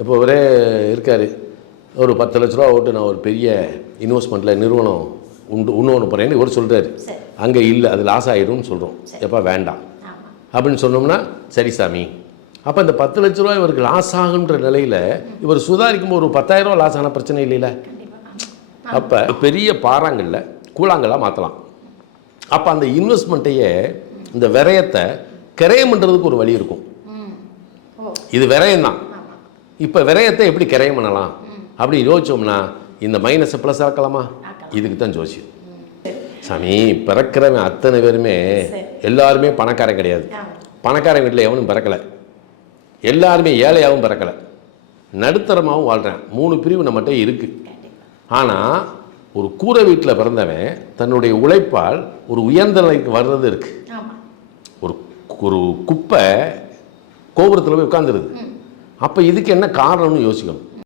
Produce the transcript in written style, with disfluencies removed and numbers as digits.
இப்போ ஒரே இருக்கார், ஒரு 10 லட்ச ரூபா ஓட்டு நான் ஒரு பெரிய இன்வெஸ்ட்மெண்ட்டில் நிறுவனம் இன்னொன்று போகிறேன்னு இவர் சொல்கிறாரு. அங்கே இல்லை, அது லாஸ் ஆகிடும்னு சொல்கிறோம். எப்போ வேண்டாம் அப்படின்னு சொன்னோம்னா சரி சாமி. அப்போ இந்த 10 லட்ச ரூபா இவருக்கு லாஸ் ஆகுன்ற நிலையில் இவர் சுதாரிக்கும் ஒரு 10,000 ரூபா லாஸ் ஆன பிரச்சனை இல்லைல்ல. அப்போ பெரிய பாறாங்கல்ல கூழாங்கல்லாக மாற்றலாம். அப்போ அந்த இன்வெஸ்ட்மெண்ட்டையே இந்த விரயத்தை கிரயம் பண்ணுறதுக்கு ஒரு வழி இருக்கும். இது விரயம்தான். இப்போ விரயத்தை எப்படி கிரயம் பண்ணலாம் அப்படி யோசிச்சோம்னா இந்த மைனஸை ப்ளஸ் ஆக்கலாமா? இதுக்கு தான் ஜோசியம். சாமி, பிறக்கிறவன் அத்தனை பேருமே எல்லாருமே பணக்காரன் கிடையாது. பணக்காரன் வீட்டில் எவனும் பிறக்கலை. எல்லாருமே ஏழையாகவும் பிறக்கலை, நடுத்தரமாகவும் வாழ்கிறேன். 3 பிரிவு நம்மகிட்ட இருக்குது. ஆனால் ஒரு கூரை வீட்டில் பிறந்தவன் தன்னுடைய உழைப்பால் ஒரு உயர்ந்த நிலைக்கு வர்றது இருக்குது. ஒரு ஒரு குப்பை கோபுரத்தில் போய் உட்காந்துருது. அப்போ இதுக்கு என்ன காரணம்னு யோசிக்கணும்.